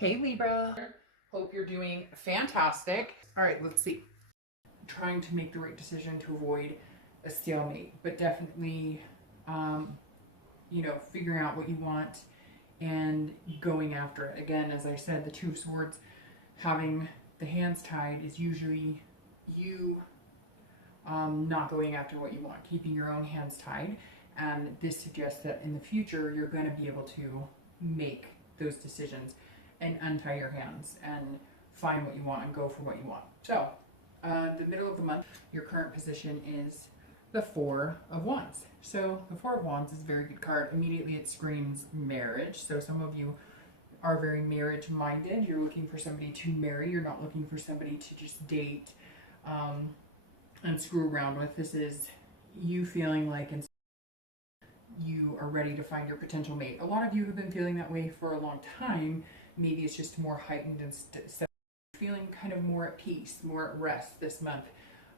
Hey Libra, hope you're doing fantastic. All right, let's see. Trying to make the right decision to avoid a stalemate, but definitely, figuring out what you want and going after it. Again, as I said, the Two of Swords, having the hands tied is usually you not going after what you want, keeping your own hands tied. And this suggests that in the future, you're going to be able to make those decisions and untie your hands and find what you want and go for what you want. So, the middle of the month, your current position is the Four of Wands. So, the Four of Wands is a very good card. Immediately, it screams marriage. So, some of you are very marriage minded. You're looking for somebody to marry. You're not looking for somebody to just date and screw around with. This is you feeling like you are ready to find your potential mate. A lot of you have been feeling that way for a long time. Maybe it's just more heightened and feeling kind of more at peace, more at rest this month.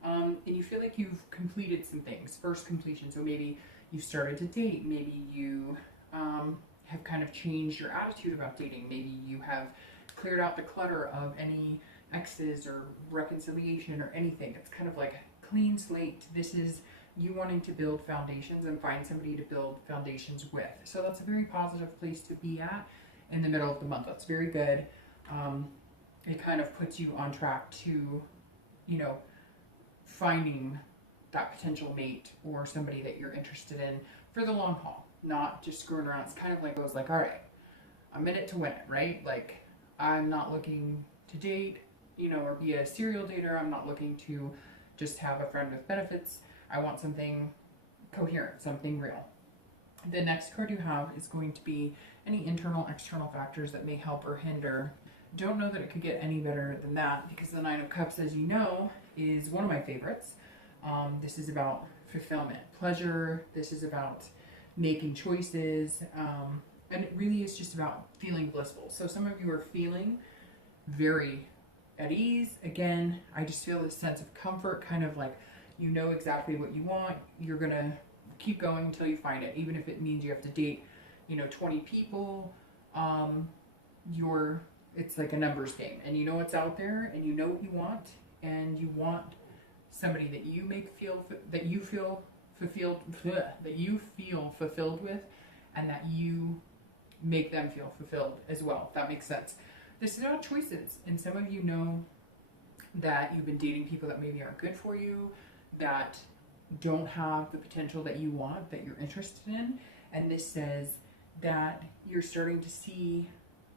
And you feel like you've completed some things, first completion. So maybe you started to date. Maybe you have kind of changed your attitude about dating. Maybe you have cleared out the clutter of any exes or reconciliation or anything. It's kind of like a clean slate. This is you wanting to build foundations and find somebody to build foundations with. So that's a very positive place to be at in the middle of the month. That's very good. It kind of puts you on track to, finding that potential mate or somebody that you're interested in for the long haul, not just screwing around. It's kind of like, goes like, all right, I'm in it to win it, right? Like, I'm not looking to date, or be a serial dater. I'm not looking to just have a friend with benefits. I want something coherent, something real. The next card you have is going to be any internal, external factors that may help or hinder. Don't know that it could get any better than that, because the Nine of Cups, as you know, is one of my favorites. This is about fulfillment, pleasure. This is about making choices. And it really is just about feeling blissful. So some of you are feeling very at ease. Again, I just feel this sense of comfort, kind of like you know exactly what you want. You're going to keep going until you find it, even if it means you have to date 20 people. It's like a numbers game, and you know what's out there, and you know what you want, and you want somebody that you feel fulfilled with, and that you make them feel fulfilled as well. If that makes sense. This is about choices, and some of you know that you've been dating people that maybe aren't good for you, that don't have the potential that you want, that you're interested in. And this says that you're starting to see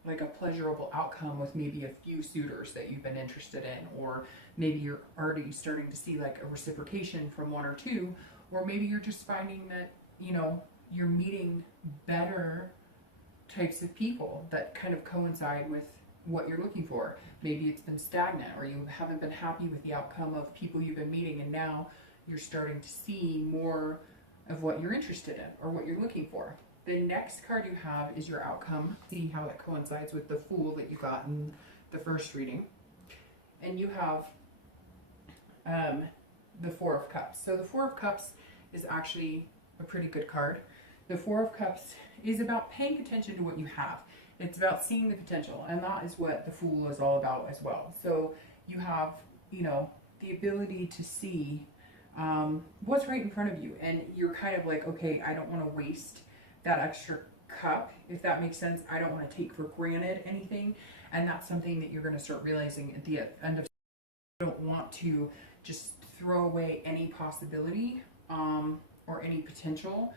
like a pleasurable outcome with maybe a few suitors that you've been interested in, or maybe you're already starting to see like a reciprocation from one or two, or maybe you're just finding that you're meeting better types of people that kind of coincide with what you're looking for. Maybe it's been stagnant, or you haven't been happy with the outcome of people you've been meeting, and now you're starting to see more of what you're interested in or what you're looking for. The next card you have is your outcome. See how that coincides with the Fool that you got in the first reading. And you have the Four of Cups. So the Four of Cups is actually a pretty good card. The Four of Cups is about paying attention to what you have. It's about seeing the potential, and that is what the Fool is all about as well. So you have, the ability to see what's right in front of you, and you're kind of like, okay, I don't want to waste that extra cup, if that makes sense. I don't want to take for granted anything, and that's something that you're going to start realizing at the end of. You don't want to just throw away any possibility or any potential.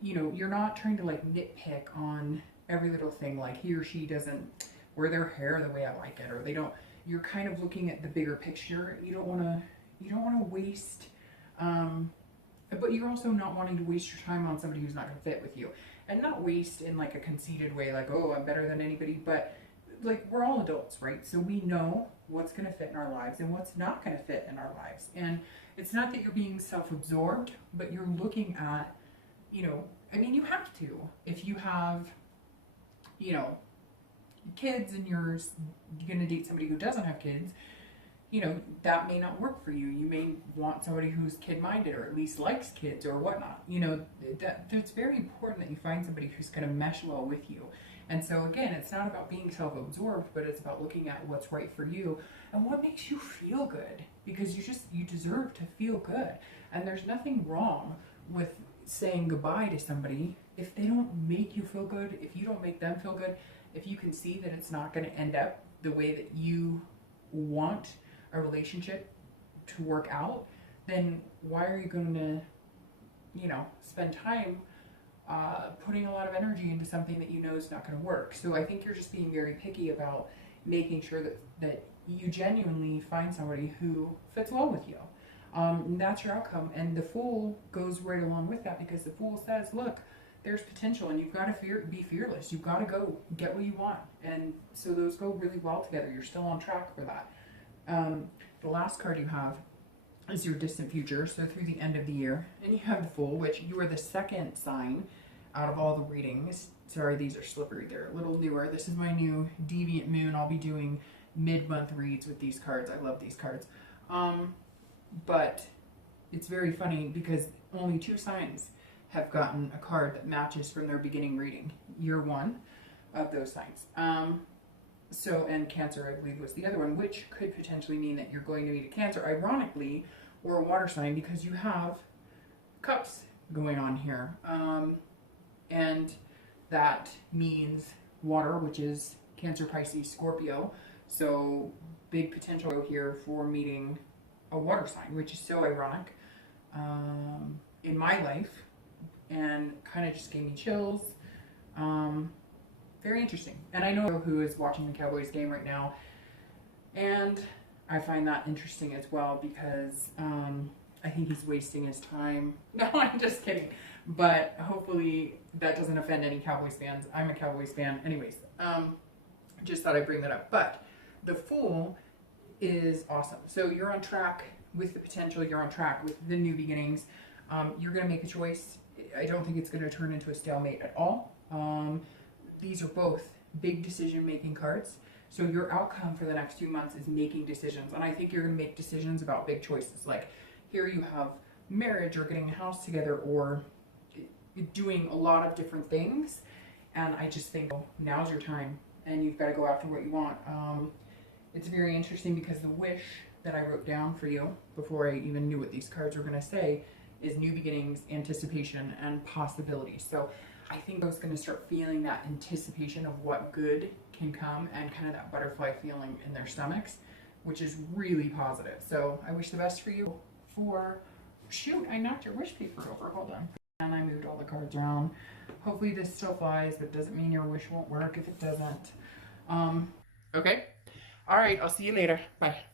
You're not trying to like nitpick on every little thing, like he or she doesn't wear their hair the way I like it, or they don't. You're kind of looking at the bigger picture. You don't want to waste. But you're also not wanting to waste your time on somebody who's not going to fit with you. And not waste in like a conceited way, like, oh, I'm better than anybody. But like, we're all adults, right? So we know what's going to fit in our lives and what's not going to fit in our lives. And it's not that you're being self-absorbed, but you're looking at, you have to. If you have, kids and you're going to date somebody who doesn't have kids, that may not work for you. You may want somebody who's kid-minded, or at least likes kids or whatnot. It's very important that you find somebody who's going to mesh well with you. And so again, it's not about being self-absorbed, but it's about looking at what's right for you and what makes you feel good, because you deserve to feel good. And there's nothing wrong with saying goodbye to somebody if they don't make you feel good, if you don't make them feel good, if you can see that it's not going to end up the way that you want a relationship to work out, then why are you going to, spend time putting a lot of energy into something that you know is not going to work? So I think you're just being very picky about making sure that you genuinely find somebody who fits well with you. And that's your outcome. And the Fool goes right along with that, because the Fool says, look, there's potential and you've got to be fearless. You've got to go get what you want. And so those go really well together. You're still on track for that. The last card you have is your distant future, so through the end of the year. And you have the Fool, which you are the second sign out of all the readings. Sorry, these are slippery. They're a little newer. This is my new Deviant Moon. I'll be doing mid-month reads with these cards. I love these cards. But it's very funny because only 2 signs have gotten a card that matches from their beginning reading. You're one of those signs. And Cancer, I believe, was the other one, which could potentially mean that you're going to meet a Cancer, ironically, or a water sign, because you have cups going on here. And that means water, which is Cancer, Pisces, Scorpio. So big potential here for meeting a water sign, which is so ironic in my life, and kind of just gave me chills. Very interesting. And I know who is watching the Cowboys game right now, and I find that interesting as well, because I think he's wasting his time. No, I'm just kidding. But hopefully that doesn't offend any Cowboys fans. I'm a Cowboys fan anyways. Just thought I'd bring that up. But the Fool is awesome. So you're on track with the potential. You're on track with the new beginnings. You're going to make a choice. I don't think it's going to turn into a stalemate at all. These are both big decision-making cards. So your outcome for the next few months is making decisions. And I think you're going to make decisions about big choices. Like here you have marriage, or getting a house together, or doing a lot of different things. And I just think now's your time, and you've got to go after what you want. It's very interesting because the wish that I wrote down for you before I even knew what these cards were going to say is new beginnings, anticipation, and possibility. So I think I was going to start feeling that anticipation of what good can come, and kind of that butterfly feeling in their stomachs, which is really positive. So I wish the best for you. Shoot, I knocked your wish paper over. Hold on. And I moved all the cards around. Hopefully this still flies, but it doesn't mean your wish won't work if it doesn't. Okay. All right, I'll see you later. Bye.